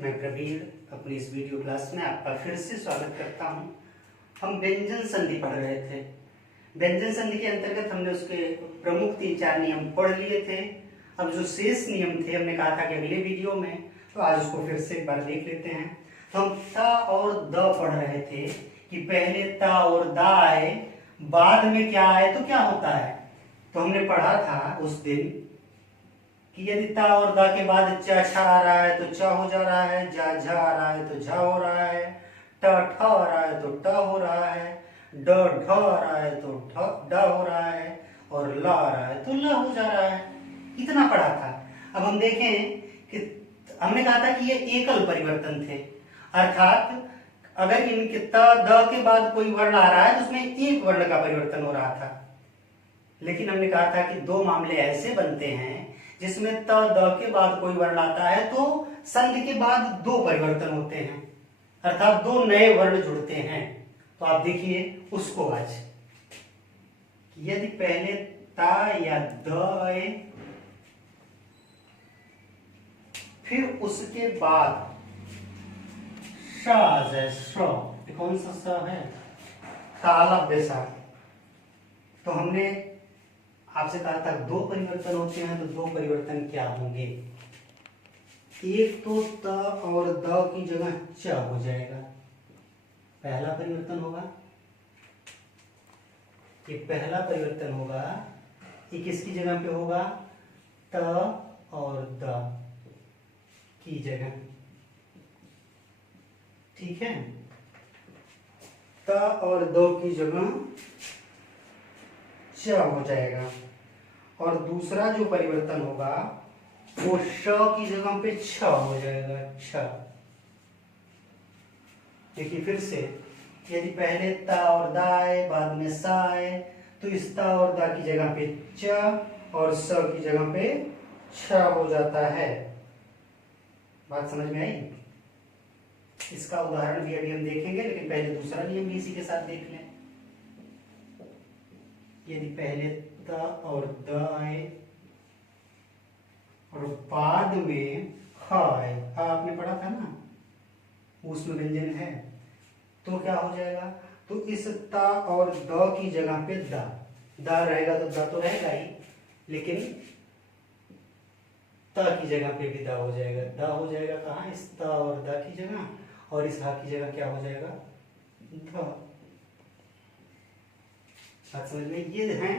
मैं प्रवीण अपनी इस वीडियो क्लास में आपका फिर से स्वागत करता हूं। हम व्यंजन संधि पढ़ रहे थे। व्यंजन संधि के अंतर्गत हमने उसके प्रमुख 3-4 नियम पढ़ लिए थे। अब जो शेष नियम थे हमने कहा था कि अगले वीडियो में, तो आज उसको फिर से एक बार देख लेते हैं। तो हम ता और द पढ़ रहे थे कि पहले ता और दा आए, बाद में क्या आए तो क्या होता है। तो हमने पढ़ा था उस दिन कि यदि ता और दा के बाद च छा आ रहा है तो च हो जा रहा है, जा झा आ रहा है तो झा हो रहा है, ट ठ आ रहा है तो ट हो रहा है, ड ढ आ रहा है तो ड हो रहा है, और ल आ रहा है तो ल हो जा रहा है। इतना पढ़ा था। अब हम देखें कि हमने कहा था कि ये एकल परिवर्तन थे, अर्थात अगर इनके त द के बाद कोई वर्ण आ रहा है तो उसमें एक वर्ण का परिवर्तन हो रहा था। लेकिन हमने कहा था कि दो मामले ऐसे बनते हैं जिसमें त द के बाद कोई वर्ण आता है तो संधि के बाद दो परिवर्तन होते हैं, अर्थात दो नए वर्ण जुड़ते हैं। तो आप देखिए उसको आज, यदि पहले ता या द आए, फिर उसके बाद श आ जाए, कौन सा स है, तालव्य सा। तो हमने आपसे कहा था दो परिवर्तन होते हैं, तो दो परिवर्तन क्या होंगे। एक तो त और द की जगह च हो जाएगा, पहला परिवर्तन होगा। ये पहला परिवर्तन होगा, ये किसकी जगह पे होगा, त और द की जगह, ठीक है। त और द की जगह च हो जाएगा, और दूसरा जो परिवर्तन होगा वो श की जगह पे छ हो जाएगा, छ। देखिए फिर से, यदि पहले ता और दा आए, बाद में सा आए, तो इस ता और दा की जगह पे च और स की जगह पे छ हो जाता है। बात समझ में आई। इसका उदाहरण भी अभी हम देखेंगे, लेकिन पहले दूसरा नियम भी इसी के साथ देख लें। यदि पहले त और द आए और बाद में ह आए, ह आपने पढ़ा था ना, उसमें व्यंजन है, तो क्या हो जाएगा, तो इस ता और द की जगह पे द रहेगा, तो द तो रहेगा ही, लेकिन त की जगह पे भी द हो जाएगा। द हो जाएगा कहाँ, इस त और द की जगह, और इस ह की जगह क्या हो जाएगा, ध। बात समझ में। ये है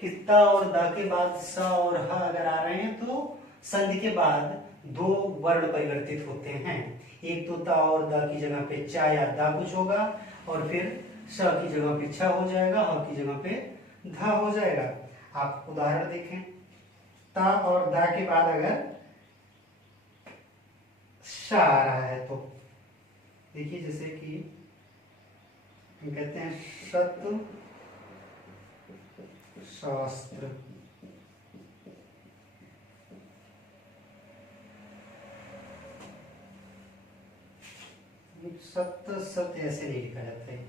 कि त और द के बाद स और ह अगर आ रहे हैं तो संधि के बाद दो वर्ण परिवर्तित होते हैं। एक तो त और द की जगह पे च या द कुछ होगा, और फिर स की जगह पे छ हो जाएगा, ह की जगह पे ध हो जाएगा। आप उदाहरण देखें, त और द के बाद अगर श आ रहा है तो देखिए, जैसे कि हम कहते हैं शत शास्त्र, सत्य सत्य ऐसे नहीं लिखा जाता है,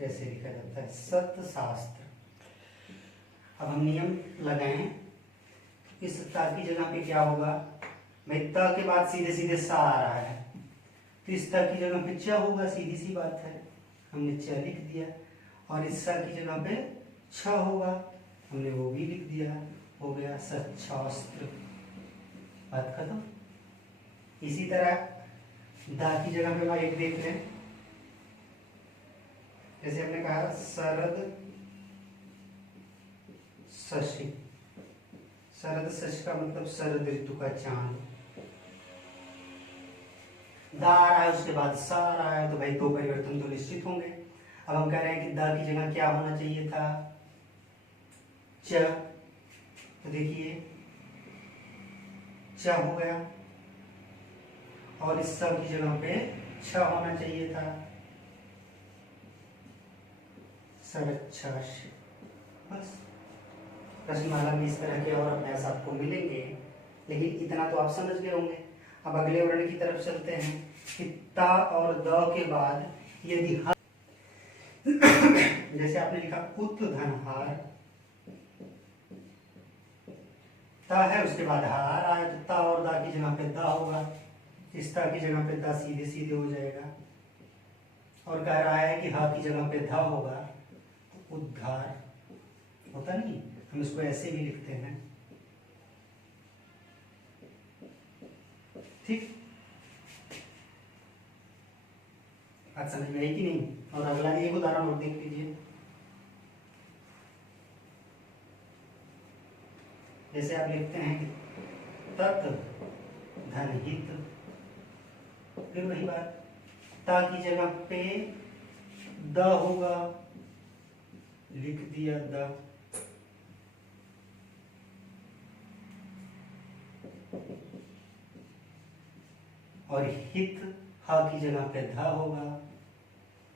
ऐसे लिखा जाता है सत्य शास्त्र। अब हम नियम लगाएं, इस ता की जगह पे क्या होगा, भाई त के बाद सीधे सीधे सा आ रहा है, तो इस ता की जगह पे च होगा, सीधी सी बात है, हमने च लिख दिया। और इस सा की जगह पे छ होगा, हमने वो भी लिख दिया, हो गया सच्छास्त्र। बात खत्म। इसी तरह दा की जगह पे एक देख लें, जैसे हमने कहा शरद शशि। शरद शशि का मतलब शरद ऋतु का चांद। दा आ रहा है, उसके बाद सा आ रहा है, तो भाई दो परिवर्तन तो निश्चित होंगे। अब हम कह रहे हैं कि दा की जगह क्या होना चाहिए था, च। तो देखिए च हो गया, और इस स की जगह पे छ होना चाहिए था, सरच्छाश। बस प्रश्नमाला में इस तरह के और अभ्यास आपको मिलेंगे, लेकिन इतना तो आप समझ गए होंगे। अब अगले वर्ण की तरफ चलते हैं कि ता और द के बाद यदि जैसे आपने लिखा उत्तधनहार, ता ता है, उसके बाद हा आ रहा है तो ता और दा की जगह पे दा होगा, इस ता की जगह पे दा सीधे सीधे हो जाएगा। और कह रहा है कि हा की जगह पे धा होगा तो उद्धार होता नहीं, हम इसको ऐसे भी लिखते हैं। ठीक, बात समझ में आई कि नहीं? और अगला एक उदाहरण और देख लीजिए। जैसे आप लिखते हैं कि तत् धनहित, फिर वही बात, ता की जगह पे द होगा, लिख दिया द। और हित हा की जगह पे धा होगा,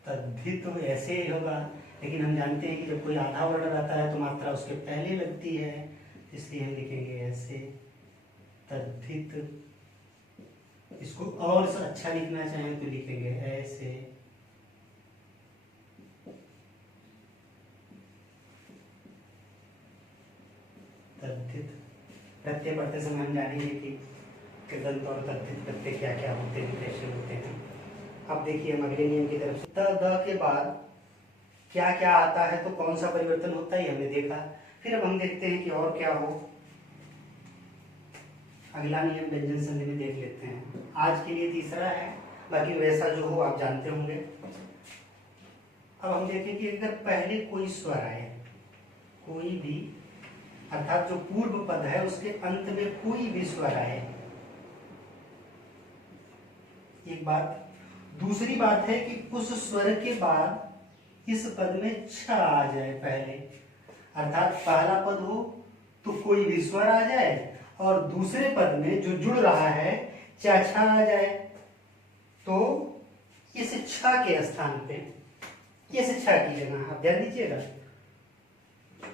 तद्धित तो ऐसे ही होगा, लेकिन हम जानते हैं कि जब कोई आधा वर्ण रहता है तो मात्रा उसके पहले लगती है, इसलिए हम लिखेंगे ऐसे तद्धित। इसको और अच्छा लिखना चाहें तो लिखेंगे ऐसे तद्धित। प्रत्यय पढ़ते समय हम जानेंगे कि कृदंत और तद्धित प्रत्यय क्या क्या होते हैं, कैसे होते हैं। अब देखिए हम अगले नियम की तरफ से, त द के बाद क्या क्या आता है तो कौन सा परिवर्तन होता है हमने देखा। फिर अब हम देखते हैं कि और क्या हो। अगला नियम व्यंजन संधि में देख लेते हैं। आज के लिए तीसरा है, बाकी वैसा जो हो आप जानते होंगे। अब हम देखें कि अगर पहले कोई स्वर आए, कोई भी, अर्थात जो पूर्व पद है उसके अंत में कोई भी स्वर आए, एक बात। दूसरी बात है कि उस स्वर के बाद इस पद में छ आ जाए पहले, अर्थात पहला पद हो तो कोई भी स्वर आ जाए और दूसरे पद में जो जुड़ रहा है चा छा आ जाए, तो इस छ के स्थान पे, इस छ की जगह आप ध्यान दीजिएगा,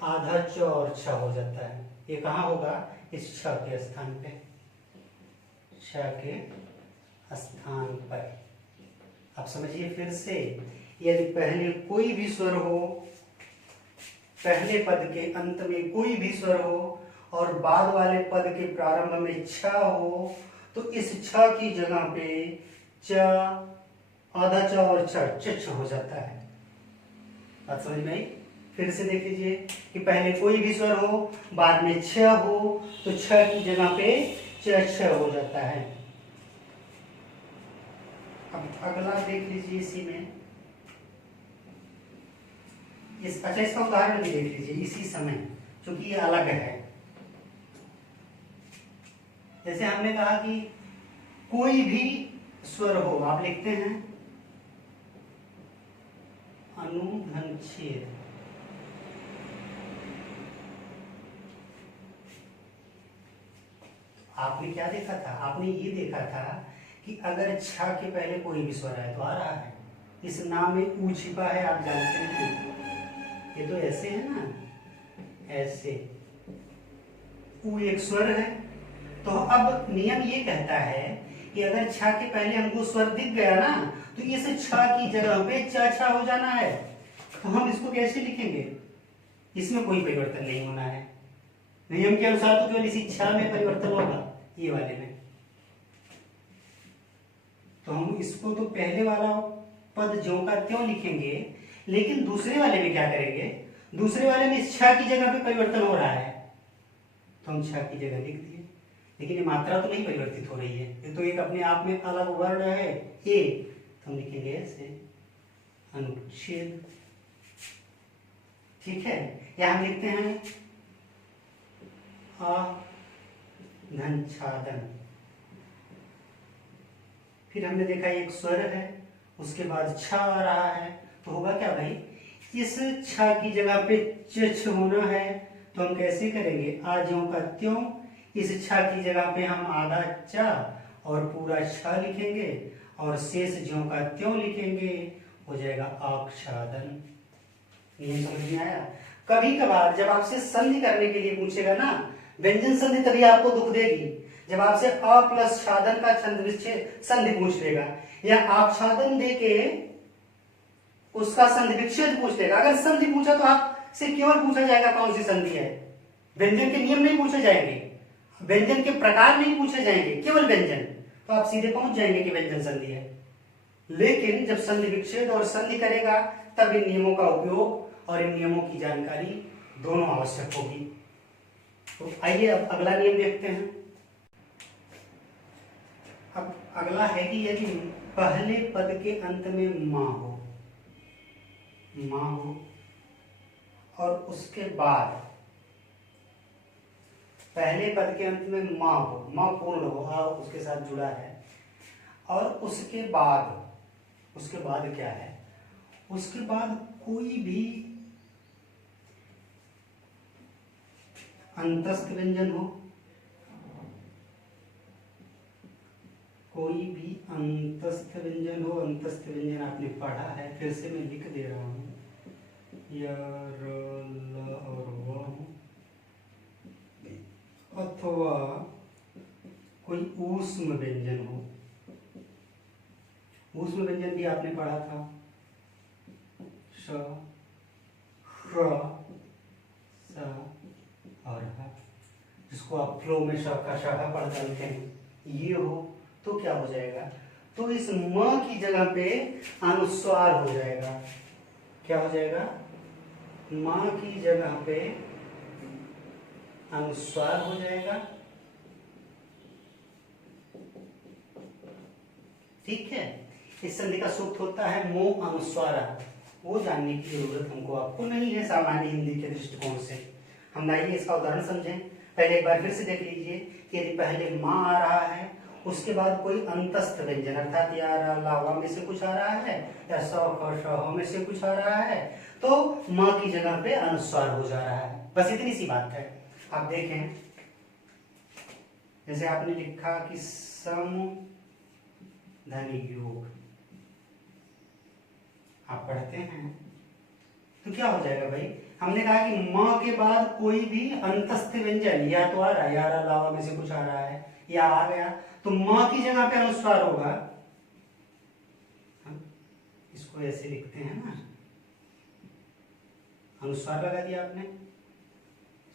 आधा च और छ हो जाता है। ये कहाँ होगा? इस छ के स्थान पे, छ के स्थान पर। आप समझिए फिर से, यदि पहले कोई भी स्वर हो, पहले पद के अंत में कोई भी स्वर हो और बाद वाले पद के प्रारंभ में छ हो, तो इस छ की जगह पे च, आधा च और छ हो जाता है। बात समझ में आई? फिर से देख लीजिए कि पहले कोई भी स्वर हो, बाद में छ हो, तो छ की जगह पे छ हो जाता है। अब अगला देख लीजिए इसी में, अच्छा इसका उदाहरण भी देख लीजिए इसी समय, क्योंकि ये अलग है। जैसे हमने कहा कि कोई भी स्वर हो, आप लिखते हैं अनुधनच्छेद, आपने क्या देखा था? आपने ये देखा था कि अगर छ के पहले कोई भी स्वर आए तो आ रहा है। इस नाम में ऊ छिपा है, आप जानते हैं। ये तो ऐसे है ना, ऐसे ऊ एक स्वर है। तो अब नियम ये कहता है कि अगर छ के पहले हमको स्वर दिख गया ना, तो इस छ की जगह पे च छ हो जाना है। तो हम इसको कैसे लिखेंगे? इसमें कोई परिवर्तन नहीं होना है। नियम के अनुसार तो केवल इसी छ में परिवर्तन होगा, ये वाले में। तो हम इसको तो पहले वाला पद ज्यों का त्यों लिखेंगे, लेकिन दूसरे वाले में क्या करेंगे? दूसरे वाले में इस छ की जगह पे परिवर्तन हो रहा है, तो हम छ की जगह लिख दिए, लेकिन ये मात्रा तो नहीं परिवर्तित हो रही है। ये तो एक अपने आप में अलग वर्ण है ए, तो हम लिखेंगे ऐसे अनुच्छेद। ठीक है, या हम लिखते हैं अधनच्छादन। फिर हमने देखा एक स्वर है, उसके बाद छ आ रहा है, तो होगा क्या भाई? इस छ की जगह पे छ होना है, तो हम कैसे करेंगे? आ ज्यों का त्यों, इस छ की जगह पे हम आधा च और पूरा छ लिखेंगे और शेष ज्यों का त्यों लिखेंगे, हो जाएगा आक्षादन। ये समझ में आया? कभी कभार जब आपसे संधि करने के लिए पूछेगा ना, व्यंजन संधि, तभी आपको दुख देगी जब आपसे अ प्लस छादन का छंद विच्छेद संधि पूछ लेगा, या आक्षादन दे के उसका संधि विच्छेद पूछ लेगा। अगर संधि पूछा तो आपसे केवल पूछा जाएगा कौन सी संधि है, व्यंजन के नियम नहीं पूछे जाएंगे। व्यंजन के प्रकार नहीं पूछे जाएंगे, केवल व्यंजन, तो आप सीधे पहुंच जाएंगे कि व्यंजन संधि है। लेकिन जब संधि विच्छेद और संधि करेगा तब इन नियमों का उपयोग और इन नियमों की जानकारी दोनों आवश्यक होगी। तो आइए अब अगला नियम देखते हैं। अब अगला है कि यदि पहले पद के अंत में मां हो और उसके बाद पहले पद के अंत में मां हो, मां पूर्ण हो, आ उसके साथ जुड़ा है, और उसके बाद क्या है, उसके बाद कोई भी अंतस्थ व्यंजन हो, कोई भी अंतस्थ व्यंजन हो, अंतस्थ व्यंजन आपने पढ़ा है, फिर से मैं लिख दे रहा हूं, या र ल और व हो, अथवा कोई ऊष्म व्यंजन हो। ऊष्म व्यंजन भी आपने पढ़ा था, श, ह्र, स और ह, जिसको आप फ्लो में श का श पढ़ डालते हैं, ये हो तो क्या हो जाएगा, तो इस म की जगह पे अनुस्वार हो जाएगा। क्या हो जाएगा, मां की जगह पे अनुस्वार हो जाएगा। ठीक है, इस संधि का सूक्त होता है मो अनुस्वारा। वो जानने की जरूरत हमको आपको नहीं है सामान्य हिंदी के दृष्टिकोण से। हम आइए इसका उदाहरण समझें। पहले एक बार फिर से देख लीजिए कि यदि पहले मां आ रहा है, उसके बाद कोई अंतस्थ व्यंजन अर्थात या रा ला वा में से कुछ आ रहा है, या स ख श ह में से कुछ आ रहा है, तो मां की जगह पे अनुस्वार हो जा रहा है। बस इतनी सी बात है। आप देखें, जैसे आपने लिखा कि सम धन योग, आप पढ़ते हैं तो क्या हो जाएगा भाई, हमने कहा कि मां के बाद कोई भी अंतस्थ व्यंजन या तो आ रहा है, या रा ला वा में से कुछ आ रहा है, या आ गया, तो मां की जगह पे अनुस्वार होगा। हम इसको ऐसे लिखते हैं ना, अनुस्वार लगा दिया आपने,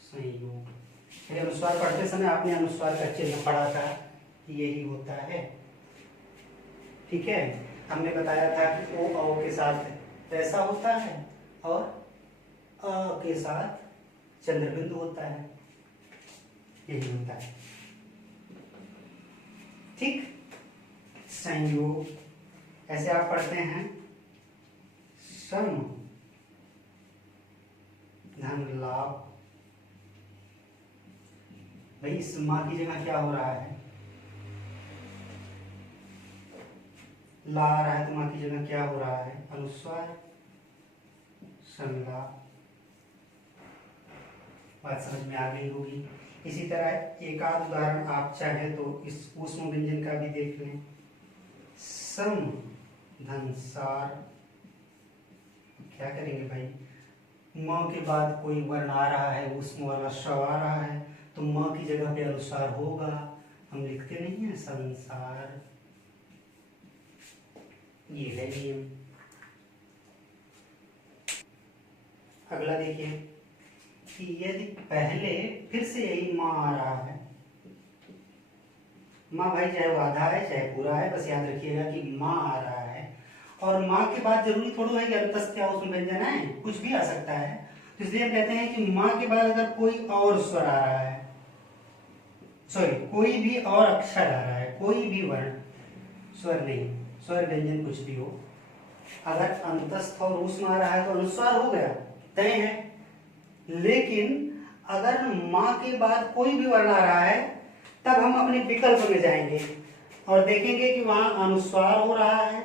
संयोग। अनुस्वार पढ़ते समय आपने अनुस्वार का चिन्ह पढ़ा था, यही होता है। ठीक है, हमने बताया था कि ओ औ के साथ ऐसा होता है और अ के साथ चंद्रबिंदु होता है, यही होता है। ठीक, संयोग ऐसे आप पढ़ते हैं, सम धन लाभ। भाई इस मां की जगह क्या हो रहा है, ला आ रहा है, तो मां की जगह क्या हो रहा है, अनुस्वार, संलाप। बात समझ में आ गई होगी। इसी तरह एक आध उदाहरण आप चाहे तो इस ऊष्म व्यंजन का भी देख लें, सम धन सार। क्या करेंगे भाई, मां के बाद कोई वर्ण आ रहा है, ऊष्म वाला श आ रहा है, तो मां की जगह पे अनुसार होगा। हम लिखते नहीं है संसार, ये है नियम। अगला देखिए कि यदि पहले फिर से यही मां आ रहा है, मां भाई चाहे वो आधा है चाहे पूरा है, बस याद रखिएगा कि मां आ रहा है, और मां के बाद जरूरी थोड़ा है कि अंतस्थ या उसमें व्यंजन है, कुछ भी आ सकता है। तो इसलिए हम कहते हैं कि मां के बाद अगर कोई और स्वर आ रहा है, सॉरी कोई भी और अक्षर आ रहा है, कोई भी वर्ण, स्वर नहीं, स्वर व्यंजन कुछ भी हो, अगर अंतस्थ और ऊष्म आ रहा है तो अनुस्वार हो गया, तय है। लेकिन अगर मां के बाद कोई भी वर्ण आ रहा है, तब हम अपने विकल्प में जाएंगे और देखेंगे कि वहां अनुस्वार हो रहा है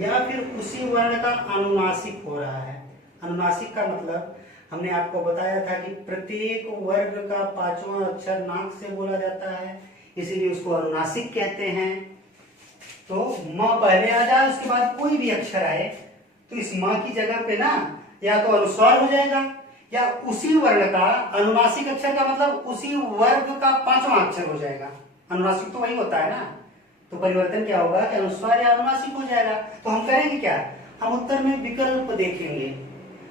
या फिर उसी वर्ण का अनुनासिक हो रहा है। अनुनासिक का मतलब हमने आपको बताया था कि प्रत्येक वर्ग का पांचवा अक्षर नाक से बोला जाता है, इसीलिए उसको अनुनासिक कहते हैं। तो मां पहले आ जाए, उसके बाद कोई भी अक्षर आए, तो इस मां की जगह पे ना या तो अनुस्वार हो जाएगा या उसी वर्ण का, अनुनासिक अक्षर का मतलब उसी वर्ग का पांचवा अक्षर हो जाएगा। अनुनासिक तो वही होता है ना, तो परिवर्तन क्या होगा कि अनुस्वार या अनुनासिक हो जाएगा। तो हम करेंगे क्या, हम उत्तर में विकल्प देखेंगे।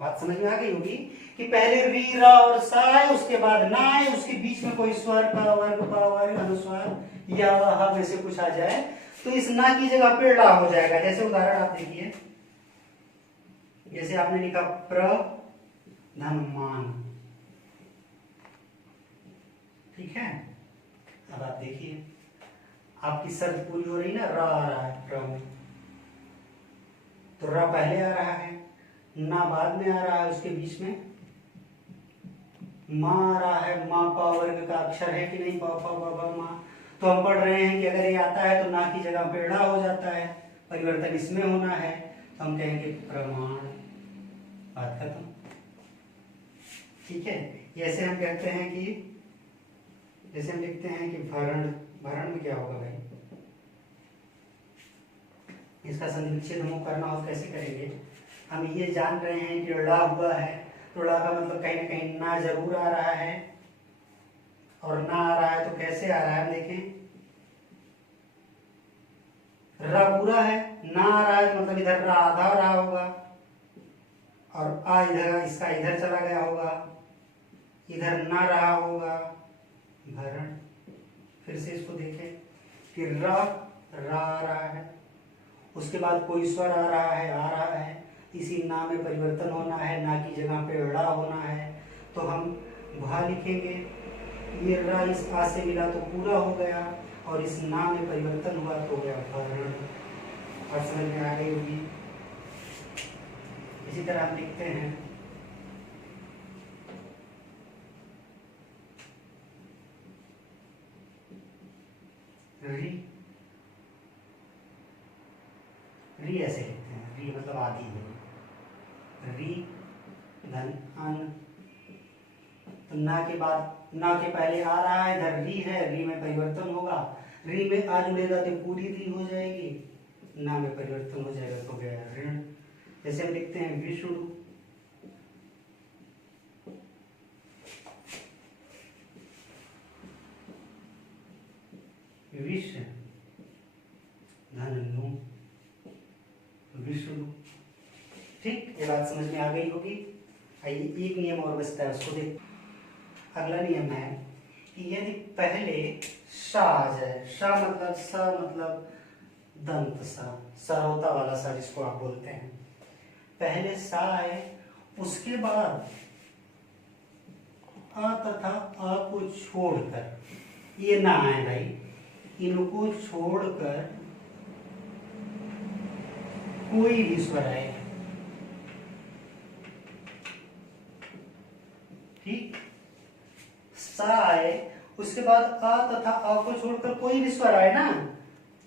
बात समझ में आ गई होगी कि पहले री रा और सा है, उसके बाद ना है, उसके बीच में कोई स्वर का वर्ग पा वर्ग अनुस्वार या वह में से कुछ आ जाए तो इस ना की जगह पे ला हो जाएगा। जैसे उदाहरण आप देखिए, जैसे आपने लिखा प्रधनमान, ठीक है। अब आप देखिए आपकी शर्त पूरी हो रही ना, रा आ रहा है प्रभु, तो रा पहले आ रहा है, ना बाद में आ रहा है, उसके बीच में माँ आ रहा है। माँ पा वर्ग का अक्षर है कि नहीं, पा पा बा बा माँ। तो हम पढ़ रहे हैं कि अगर ये आता है तो ना की जगह पे ड़ा हो जाता है, परिवर्तन इसमें होना है, तो हम कहेंगे प्रमाण। बात खत्म, ठीक है। जैसे हम कहते हैं कि, जैसे हम लिखते हैं कि भरण, भरण में क्या होगा भाई, इसका संधि विच्छेद हम करना हो कैसे करेंगे। हम ये जान रहे हैं कि ड़ा हुआ है, तो ड़ा का मतलब कहीं ना कहीं ना जरूर आ रहा है, और ना आ रहा है तो कैसे आ रहा है, देखें रा पूरा है, ना आ रहा है मतलब इधर रा आधा रहा होगा, और आ इधर, इसका इधर चला गया होगा, इधर ना रहा होगा, भरण। फिर से इसको देखें कि रा रा आ रहा है, उसके बाद कोई स्वर आ रहा है, आ रहा है, इसी ना में परिवर्तन होना है, ना की जगह पे ड़ा होना है, तो हम भा लिखेंगे। ये रा इस आ से मिला तो पूरा हो गया, और इस ना में परिवर्तन हुआ तो हो गया भरण। और समझ में आ गई होगी। इसी तरह हम लिखते हैं री, री ऐसे लिखते हैं, री मतलब आदि है, री धन अन, तो ना के बाद, ना के पहले आ रहा है, इधर री है, री में परिवर्तन होगा, री में आ जुड़ेगा तो पूरी री हो जाएगी, ना में परिवर्तन हो जाएगा तो गया ऋण। जैसे हम लिखते हैं विष्णु, विश्व धन नु, विष्णु, ठीक। ये बात समझ में आ गई होगी। आइए एक नियम और बचता है, उसको देख। अगला नियम है कि यदि पहले सा आ जाए, सा मतलब सा मतलब दंत सा, सरौता वाला सा जिसको आप बोलते हैं, पहले सा आए, उसके बाद आ तथा आ को छोड़कर, ये ना आए भाई, इनको छोड़कर कोई भी स्वर आए, ठीक। सा आए, उसके बाद आ तथा आ को छोड़कर कोई भी स्वर आए ना,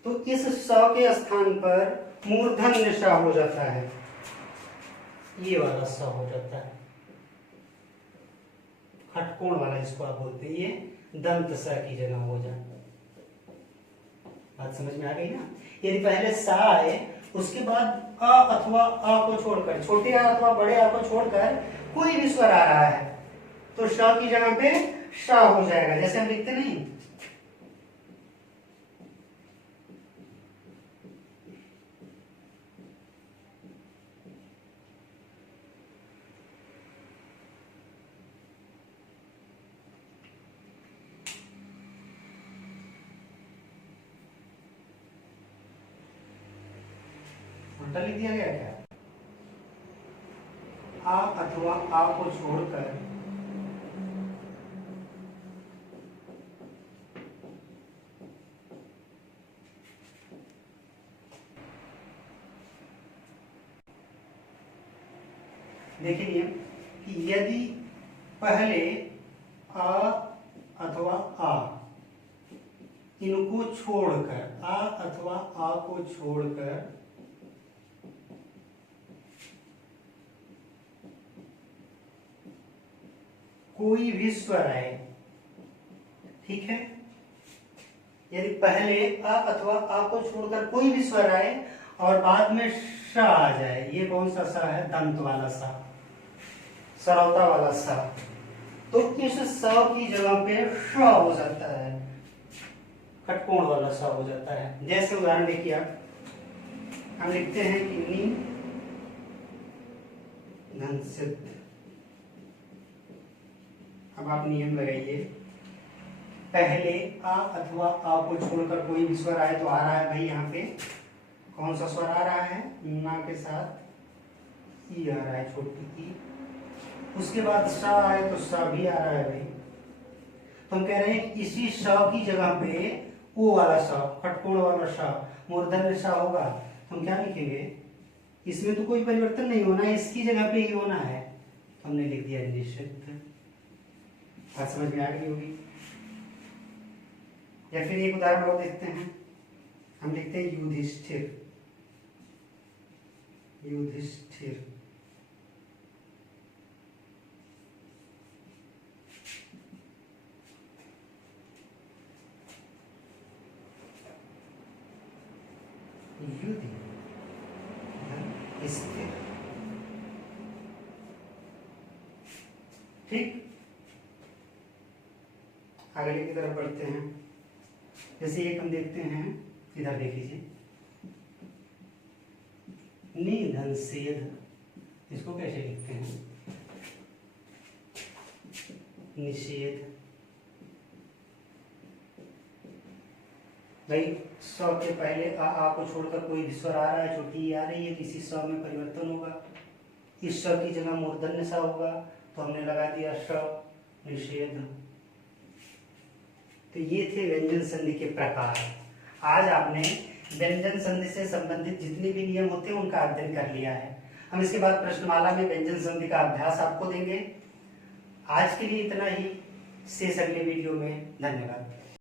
तो इस स के स्थान पर मूर्धन्य सा हो जाता है, ये वाला सा हो जाता है, खटकोण वाला जिसको आप बोलते हैं, ये दंत सा की जगह हो जाए। बात समझ में आ गई ना। यदि पहले सा आए, उसके बाद अ अथवा आ को छोड़कर, छोटे आ अथवा बड़े आ को छोड़कर कोई भी स्वर आ रहा है, तो श की जगह पे श हो जाएगा। जैसे हम लिखते नहीं, उल्टा लिख दिया गया क्या, आ अथवा आ को छोड़कर देखिए कि यदि पहले आ अथवा आ, इनको छोड़कर, आ अथवा आ को छोड़कर कोई भी स्वर आए, ठीक है। यदि पहले आ अथवा आ को छोड़कर कोई भी स्वर आए और बाद में श आ जाए, ये कौन सा सा है, दंत वाला सा, सरौता वाला सा, तो इस स की जगह पे श हो जाता है, खटकोण वाला सा हो जाता है। जैसे उदाहरण देखिए आप, हम लिखते हैं कि नी धनसिद्ध। अब आप नियम लगाइए, पहले आ अथवा आ को छोड़कर कोई भी स्वर आए तो आ रहा है भाई, यहाँ पे कौन सा स्वर आ रहा है, ना के साथ ई आ रहा है, छोटी ई। उसके बाद सा आए तो सा भी आ रहा है भाई। तो हम कह रहे हैं कि इसी स की जगह पे ओ वाला सा, खटकोण वाला सा, मूर्धन्य सा होगा, तो हम क्या लिखेंगे, इसमें तो कोई परिवर्तन नहीं होना है, इसकी जगह पे ही होना है, तो हमने लिख दिया निषिद्ध। बात समझ में आ गई होगी। या फिर एक उदाहरण और देखते हैं, हम लिखते हैं युधिष्ठिर। युधिष्ठिर, युधि स्थिर। ठीक, आगे की तरफ बढ़ते हैं। जैसे एक हम देखते हैं, इधर देख लीजिए, निधनसेध, इसको कैसे लिखते हैं, निषेध। भाई स के पहले आ को छोड़कर कोई भी स्वर आ रहा है, छोटी ई आ रही है, किसी स में परिवर्तन होगा, इस स की जगह मूर्धन्य सा होगा, तो हमने लगा दिया स, निषेध। तो ये थे व्यंजन संधि के प्रकार। आज आपने व्यंजन संधि से संबंधित जितने भी नियम होते हैं उनका अध्ययन कर लिया है। हम इसके बाद प्रश्नमाला में व्यंजन संधि का अभ्यास आपको देंगे। आज के लिए इतना ही, शेष अगले वीडियो में। धन्यवाद।